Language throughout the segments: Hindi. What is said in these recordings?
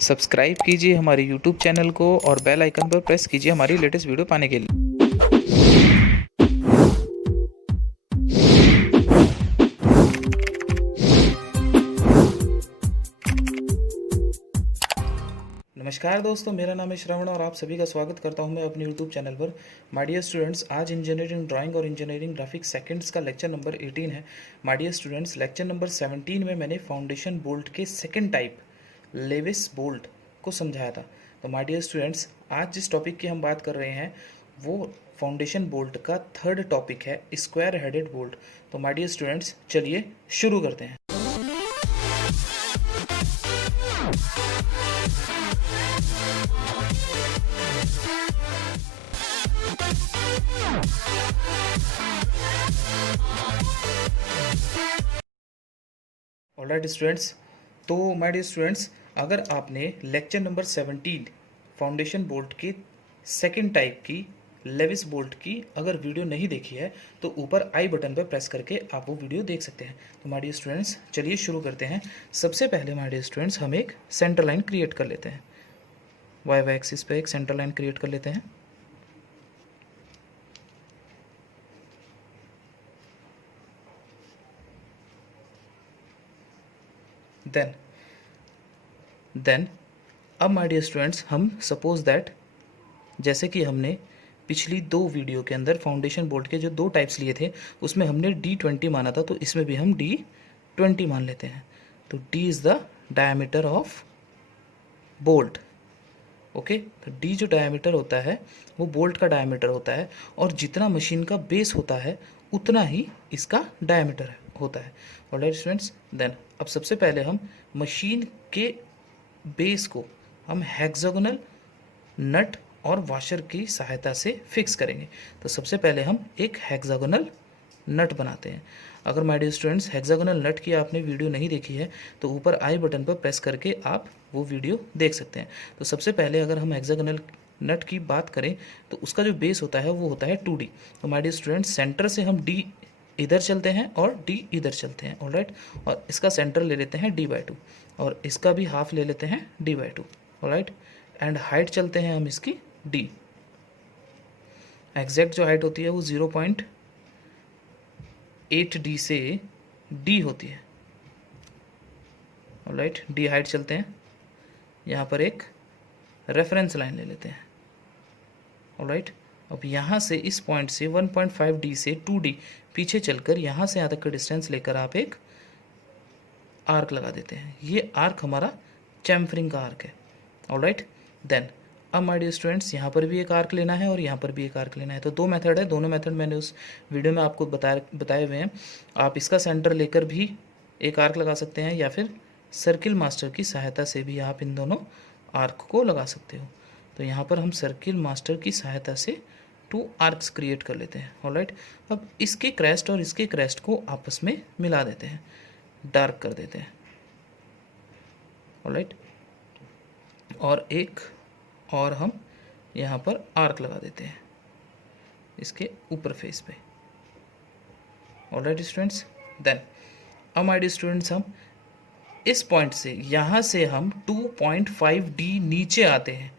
सब्सक्राइब कीजिए हमारे यूट्यूब चैनल को और बेल आइकन पर प्रेस कीजिए हमारी लेटेस्ट वीडियो पाने के लिए। नमस्कार दोस्तों, मेरा नाम है श्रवण और आप सभी का स्वागत करता हूं मैं अपने यूट्यूब चैनल पर। माय डियर स्टूडेंट्स, आज इंजीनियरिंग ड्राइंग और इंजीनियरिंग ग्राफिक्स सेकंड्स का लेक्चर नंबर 18 है। My dear students, lecture number 17 में मैंने फाउंडेशन बोल्ट के सेकंड टाइप लेविस बोल्ट को समझाया था। तो माय डियर स्टूडेंट्स, आज जिस टॉपिक की हम बात कर रहे हैं वो फाउंडेशन बोल्ट का थर्ड टॉपिक है, स्क्वायर हेडेड बोल्ट। तो माय डियर स्टूडेंट्स, चलिए शुरू करते हैं। ऑलराइट स्टूडेंट्स, तो माय डियर स्टूडेंट्स, अगर आपने लेक्चर नंबर 17 फाउंडेशन बोल्ट के सेकंड टाइप की लेविस बोल्ट की अगर वीडियो नहीं देखी है तो ऊपर आई बटन पर प्रेस करके आप वो वीडियो देख सकते हैं। तो माय डियर स्टूडेंट्स, चलिए शुरू करते हैं। सबसे पहले माय डियर स्टूडेंट्स, हम एक सेंटर लाइन क्रिएट कर लेते हैं। वाई वाई एक्सिस पे एक सेंटर लाइन क्रिएट कर लेते हैं। देन अब माय डियर स्टूडेंट्स, हम सपोज दैट जैसे कि हमने पिछली दो वीडियो के अंदर फाउंडेशन बोल्ट के जो दो टाइप्स लिए थे उसमें हमने D20 माना था, तो इसमें भी हम D20 मान लेते हैं। तो D is the diameter of bolt. Okay, तो D जो डायमीटर होता है वो बोल्ट का डायमीटर होता है, और जितना मशीन का बेस होता है उतना ही इसका डायमीटर होता है। ऑलराइट स्टूडेंट्स, देन अब सबसे पहले हम मशीन के बेस को हम हेक्सागोनल नट और वॉशर की सहायता से फिक्स करेंगे। तो सबसे पहले हम एक हेक्सागोनल नट बनाते हैं। अगर my dear students hexagonal nut की आपने वीडियो नहीं देखी है तो ऊपर आई बटन पर प्रेस करके आप वो वीडियो देख सकते हैं। तो सबसे पहले अगर हम हेक्सागोनल नट की बात करें तो उसका जो बेस होता है वो होता है 2D। तो माय डियर स्टूडेंट्स, सेंटर से हम D इधर चलते हैं और D इधर चलते हैं। ऑलराइट, और इसका सेंटर ले लेते हैं D/2 और इसका भी हाफ ले लेते हैं D/2। ऑलराइट, एंड हाइट चलते हैं हम इसकी D। एग्जैक्ट जो हाइट होती है वो 0.8D से D होती है। ऑलराइट, D हाइट चलते हैं। यहाँ पर एक रेफरेंस लाइन ले लेते हैं। ऑलराइट, अब यहाँ से इस पॉइंट से 1.5D से 2D पीछे चलकर यहाँ से यहाँ तक का डिस्टेंस लेकर आप एक आर्क लगा देते हैं। ये आर्क हमारा चैम्फरिंग का आर्क है। ऑलराइट, देन अब माय डियर स्टूडेंट्स, यहाँ पर भी एक आर्क लेना है और यहाँ पर भी एक आर्क लेना है। तो दो मेथड है, दोनों मेथड मैंने उस वीडियो में आपको बताए हुए हैं। आप इसका सेंटर लेकर भी एक आर्क लगा सकते हैं या फिर सर्किल मास्टर की सहायता से भी आप इन दोनों आर्क को लगा सकते हो। तो यहाँ पर हम सर्किल मास्टर की सहायता से 2 आर्क्स क्रिएट कर लेते हैं। ऑलराइट, अब इसके क्रेस्ट और इसके क्रेस्ट को आपस में मिला देते हैं, डार्क कर देते हैं। ऑलराइट, और एक और हम यहाँ पर आर्क लगा देते हैं इसके ऊपर फेस पे। ऑलराइट स्टूडेंट्स, देन अब माय डियर स्टूडेंट्स, हम इस पॉइंट से यहाँ से हम 2.5D नीचे आते हैं।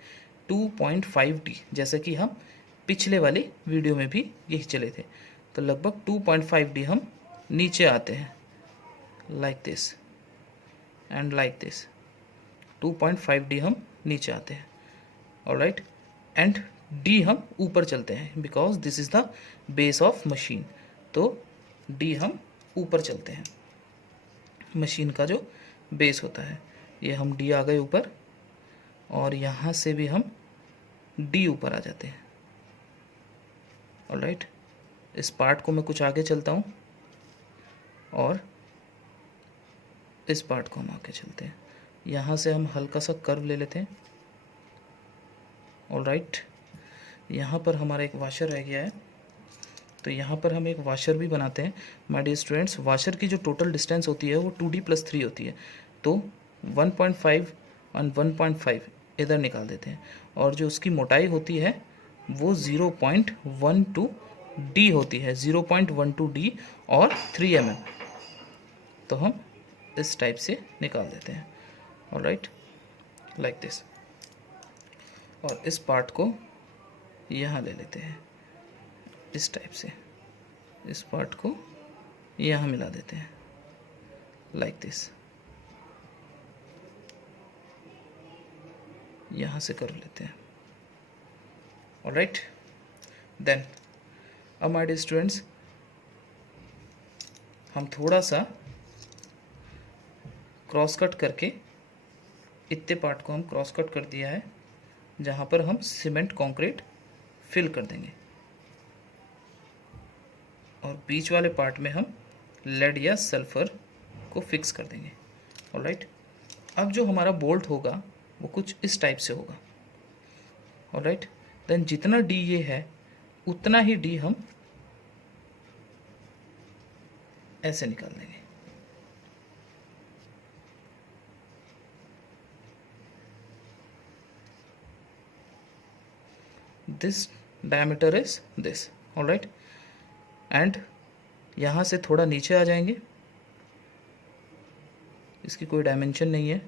2.5D, जैसे कि हम पिछले वाली वीडियो में भी यही चले थे। तो लगभग 2.5D हम नीचे आते हैं, like this and like this. 2.5D हम नीचे आते हैं। ऑलराइट, एंड D हम ऊपर चलते हैं because this is the base of machine. तो D हम ऊपर चलते हैं, मशीन का जो बेस होता है। ये हम D आ गए ऊपर, और यहाँ से भी हम D ऊपर आ जाते हैं। ऑलराइट, इस पार्ट को मैं कुछ आगे चलता हूँ और इस पार्ट को हम आगे चलते हैं। यहाँ से हम हल्का सा कर्व ले लेते हैं। ऑलराइट, यहाँ पर हमारा एक वॉशर रह गया है, तो यहाँ पर हम एक वॉशर भी बनाते हैं। माय डियर स्टूडेंट्स, वॉशर की जो टोटल डिस्टेंस होती है वो 2D+3 होती है। तो 1.5 और 1.5 इधर निकाल देते हैं, और जो उसकी मोटाई होती है वो 0.12D होती है, 0.12D और 3 mm। तो हम इस टाइप से निकाल देते हैं। Alright, like this. और इस पार्ट को यहाँ ले लेते हैं इस टाइप से, इस पार्ट को यहाँ मिला देते हैं लाइक दिस, यहाँ से कर लेते हैं। ऑलराइट, देन अब माय डियर स्टूडेंट्स हम थोड़ा सा क्रॉस कट करके इतने पार्ट को हम क्रॉस कट कर दिया है जहाँ पर हम सीमेंट कंक्रीट फिल कर देंगे, और बीच वाले पार्ट में हम लेड या सल्फर को फिक्स कर देंगे। ऑलराइट, अब जो हमारा बोल्ट होगा वो कुछ इस टाइप से होगा। ऑलराइट, देन जितना डी ये है उतना ही डी हम ऐसे निकाल देंगे। This diameter is this. Alright, and यहाँ से थोड़ा नीचे आ जाएंगे, इसकी कोई डायमेंशन नहीं है,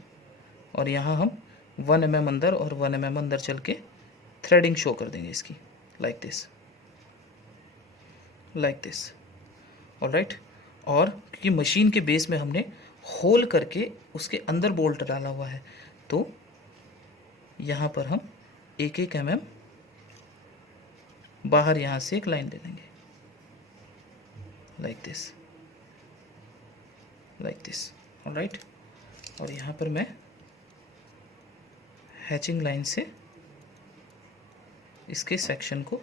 और यहाँ हम 1 mm अंदर और 1 mm अंदर चल के थ्रेडिंग शो कर देंगे इसकी, like this, like this. Alright, और क्योंकि मशीन के बेस में हमने होल करके उसके अंदर बोल्ट डाला हुआ है, तो यहाँ पर हम 1-1 mm बाहर यहाँ से एक लाइन दे देंगे, like this, like this. Alright, और यहाँ पर मैं हैचिंग लाइन से इसके सेक्शन को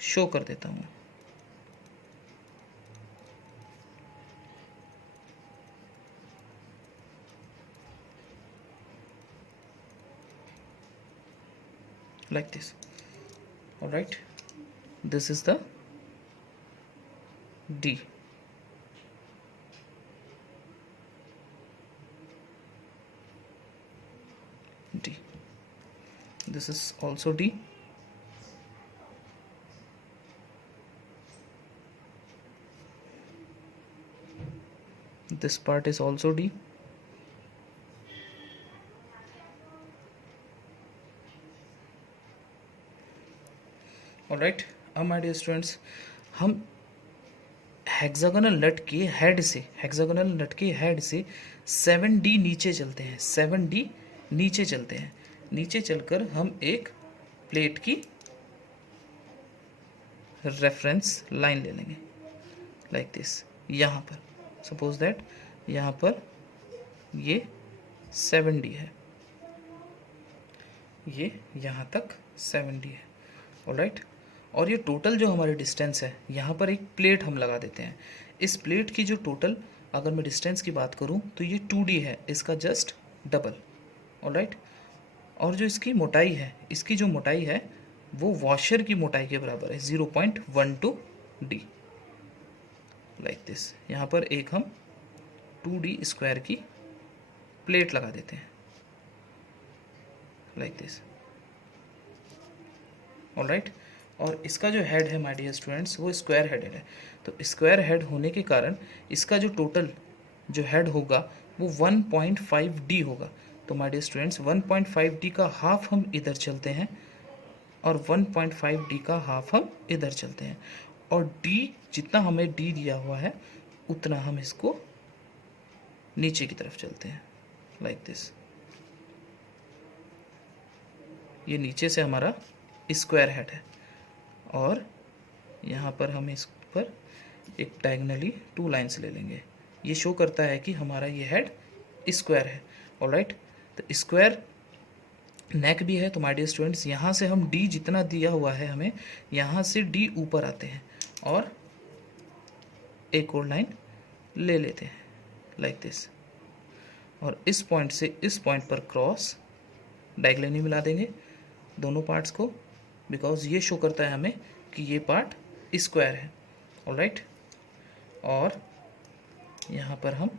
शो कर देता हूँ। like this. All right, this is the D. D. This is also D. This part is also D. Alright, अब माय डियर स्टूडेंट्स हम हेक्सागोनल नट के हेड से 7D नीचे चलते हैं, 7D नीचे चलते हैं। नीचे चलकर हम एक प्लेट की रेफरेंस लाइन ले लेंगे, लाइक दिस। यहाँ पर सपोज दैट यहाँ पर ये 7D है, ये यहाँ तक 7D है। ऑलराइट, और ये टोटल जो हमारी डिस्टेंस है, यहाँ पर एक प्लेट हम लगा देते हैं। इस प्लेट की जो टोटल, अगर मैं डिस्टेंस की बात करूँ तो ये 2D है, इसका जस्ट डबल। ऑलराइट, और जो इसकी मोटाई है, इसकी जो मोटाई है वो वॉशर की मोटाई के बराबर है, 0.12D, लाइक दिस। यहाँ पर एक हम 2D स्क्वायर की प्लेट लगा देते हैं, लाइक दिस। ऑलराइट, और इसका जो हेड है माय डियर स्टूडेंट्स वो स्क्वायर हेडेड है, तो स्क्वायर हेड होने के कारण इसका जो टोटल जो हेड होगा वो 1.5D होगा। तो माय डियर स्टूडेंट्स 1.5D का हाफ हम इधर चलते हैं और 1.5D का हाफ हम इधर चलते हैं, और D जितना हमें D दिया हुआ है उतना हम इसको नीचे की तरफ चलते हैं, लाइक दिस। ये नीचे से हमारा स्क्वायर हेड है, और यहाँ पर हम इस पर एक डायगनली 2 लाइन्स ले लेंगे। ये शो करता है कि हमारा ये हेड स्क्वायर है। ऑलराइट, तो स्क्वायर नेक भी है, तो माय डियर स्टूडेंट्स यहाँ से हम D जितना दिया हुआ है हमें, यहाँ से D ऊपर आते हैं और एक और लाइन ले लेते हैं, लाइक दिस। और इस पॉइंट से इस पॉइंट पर क्रॉस डायगनली मिला देंगे दोनों पार्ट्स को, बिकॉज ये शो करता है हमें कि ये पार्ट स्क्वायर है। ऑलराइट, और यहाँ पर हम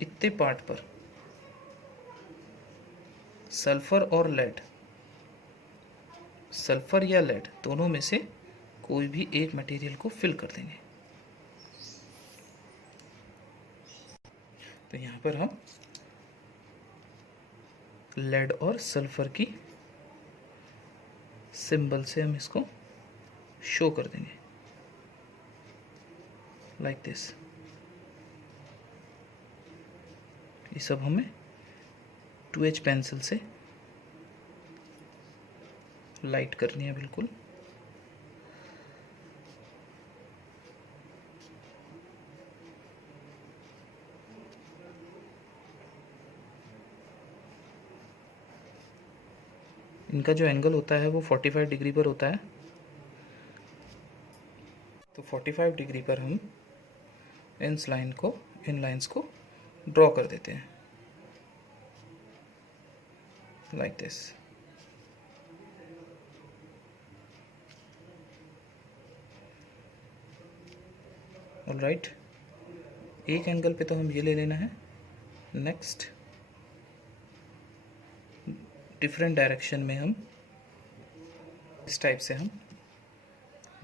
इतने पार्ट पर सल्फर और लेड, सल्फर या लेड दोनों में से कोई भी एक मटेरियल को फिल कर देंगे। तो यहाँ पर हम लेड और सल्फर की सिंबल से हम इसको शो कर देंगे लाइक दिस। ये सब हमें 2H पेंसिल से लाइट करनी है बिल्कुल। इनका जो एंगल होता है वो 45 डिग्री पर होता है, तो 45 डिग्री पर हम इन लाइंस को ड्रॉ कर देते हैं लाइक दिस। ऑलराइट, एक एंगल पे तो हम ये ले लेना है। नेक्स्ट डिफरेंट डायरेक्शन में हम इस टाइप से हम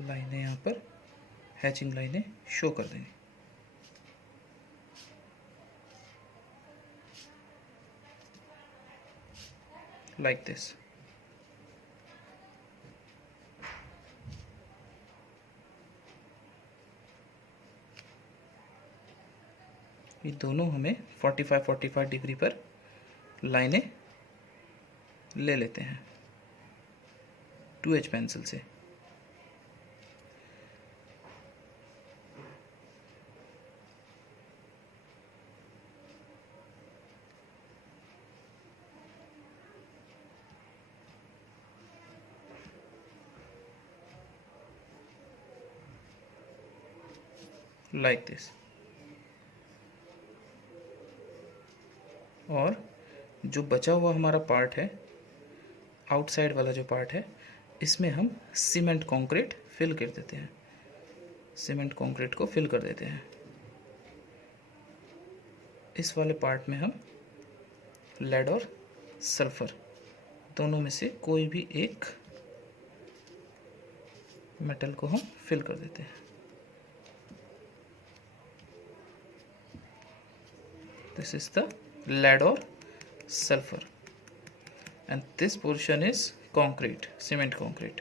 लाइनें यहाँ पर हैचिंग लाइनें शो कर देंगे लाइक दिस। ये दोनों हमें 45 डिग्री पर लाइनें ले लेते हैं 2H पेंसिल से। Like this. और जो बचा हुआ हमारा पार्ट है, आउटसाइड वाला जो पार्ट है, इसमें हम सीमेंट कंक्रीट फिल कर देते हैं। सीमेंट कंक्रीट को फिल कर देते हैं। इस वाले पार्ट में हम लेड और सल्फर दोनों में से कोई भी एक मेटल को हम फिल कर देते हैं। This is the lead or sulfur and this portion is concrete, cement concrete.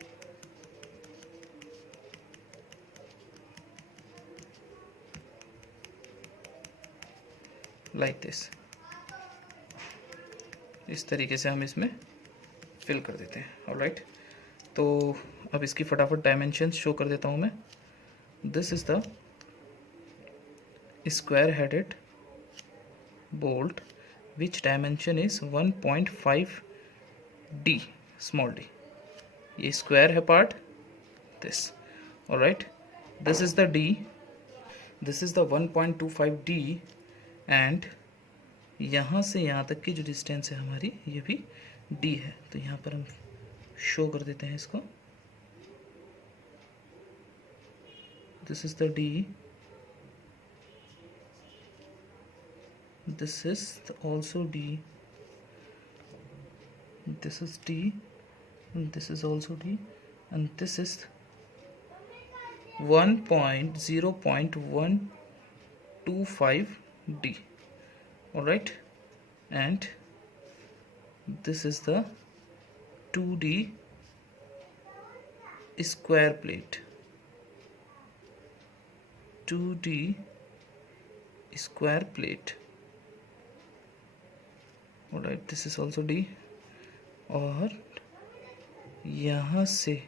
Like this, इस तरीके से हम इसमें फिल कर देते हैं। ऑलराइट, तो अब इसकी फटाफट डायमेंशंस शो कर देता हूँ मैं। This is the square headed bolt which dimension is 1.5 d small d। ये स्क्वायर है part this. Alright, this is the d, this is the 1.25 d and यहाँ से यहाँ तक की जो डिस्टेंस है हमारी ये भी d है। तो यहाँ पर हम शो कर देते हैं इसको। This is the d, this is also d, this is d, and this is also d, and this is 1.0.125 d। alright, and this is the 2d square plate, 2d square plate। Alright, this is also D. और यहाँ से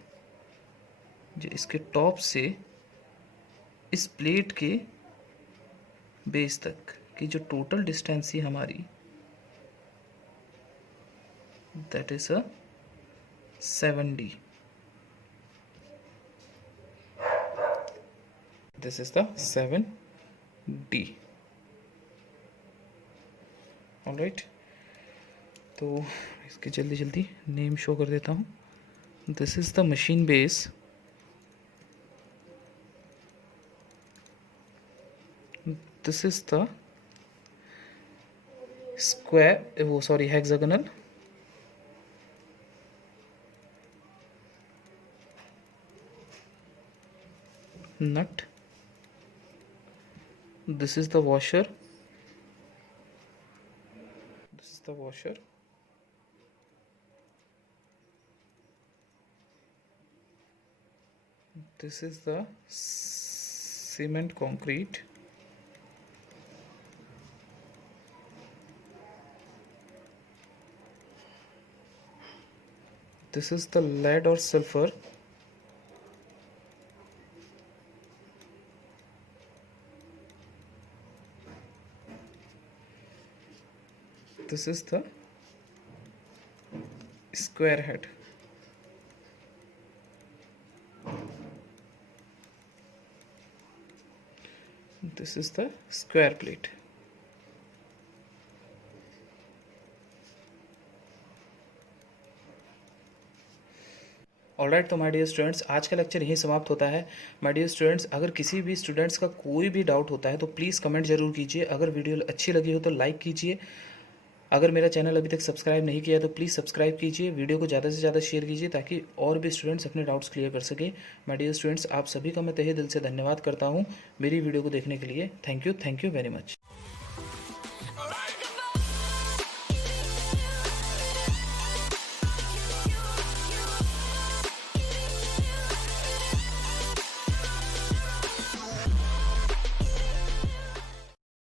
जो इसके टॉप से इस प्लेट के बेस तक की जो टोटल डिस्टेंस है हमारी, that is a 7d। This is the 7d। Alright, तो इसके जल्दी जल्दी नेम शो कर देता हूँ। This is the machine base, this is the square, वो sorry hexagonal, nut, this is the washer, this is the washer, This is the cement concrete. This is the lead or sulfur. This is the square head. This is the square plate. Alright, तो माय डियर स्टूडेंट्स, आज का लेक्चर यहीं समाप्त होता है। माय डियर स्टूडेंट्स, अगर किसी भी स्टूडेंट्स का कोई भी डाउट होता है तो प्लीज़ कमेंट जरूर कीजिए। अगर वीडियो अच्छी लगी हो तो लाइक कीजिए। अगर मेरा चैनल अभी तक सब्सक्राइब नहीं किया तो प्लीज़ सब्सक्राइब कीजिए। वीडियो को ज़्यादा से ज़्यादा शेयर कीजिए ताकि और भी स्टूडेंट्स अपने डाउट्स क्लियर कर सकें। माय डियर स्टूडेंट्स, आप सभी का मैं तहे दिल से धन्यवाद करता हूँ मेरी वीडियो को देखने के लिए। Thank you very much.